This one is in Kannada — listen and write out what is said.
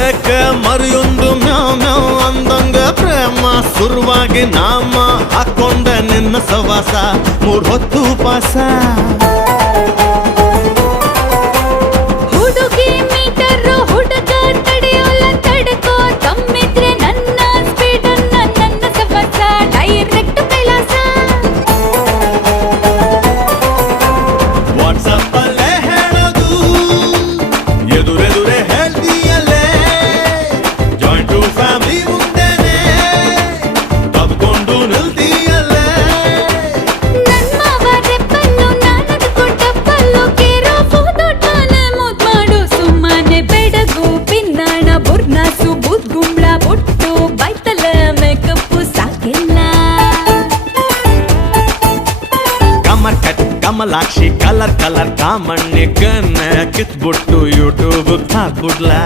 ಏಕೆ ಮರಿಯೊಂದು ಮ್ಯಾವ್ ಮ್ಯಾವ್ ಅಂದಂಗ ಪ್ರೇಮ ಸುರುವಾಗಿ ನಾಮ ಹಾಕೊಂಡ ನಿನ್ನ ಸವಾಸ 3 ಹೊತ್ತು ಪಾಸ ಹುಡುಗಿ ಮೀಟರ್ ಹುಡುಗ ತಡೆಯೋಲ್ಲ ತಡ್ಕೋ ತಮ್ಮಿದ್ರೆ ನನ್ನ ಸ್ಪೀಡ್ ನನ್ನ ಸವಾಸ ಡೈರೆಕ್ಟ್ ಕೈಲಾಸ ವಾಟ್ಸಪ್ ಅಲ್ಲೇ ಹೇಳೋದು ಎದುರೆದುರೆ ಹೇಳ್ತೀಯಲ್ಲೇ ಜಾಯಿಂಟ್ ಫ್ಯಾಮಿಲಿ ಮುಂದೆನೆ ತಬ್ಕೊಂಡು ನಿಲ್ತೀಯಲ್ಲೇ ನನ್ ಮಾವ ರೆಪ್ಪಲ್ಲು ನಾನದು ಕೊಟ್ಟಪ್ಪಲ್ಲು ಕೇರೋ ಫೋಟೋಟನೆ ಮುದ್ ಮಾಡು ಸುಮ್ಮನೆ ಬೆಡಗು ಪಿನ್ನಾಣ ಬುರ್ನಾಸು ಬೂದ್ ಗುಂಬ್ಳ ಬೊಟ್ಟು ಬೈತಲ ಮೇಕಪ್ಪು ಸಾಕಿಲ್ಲ ಕಮರ್ ಕಟ್ ಕಮಲಾಕ್ಷಿ ಕಲರ್ ಕಲರ್ ಕಾಮಣ್ಣಿ ಗನ್ನ ಕಿತ್ಬಿಟ್ಟು ಯೂಟ್ಯೂಬ್ ಹಾಕ್ಬಿಡ್ಲಾ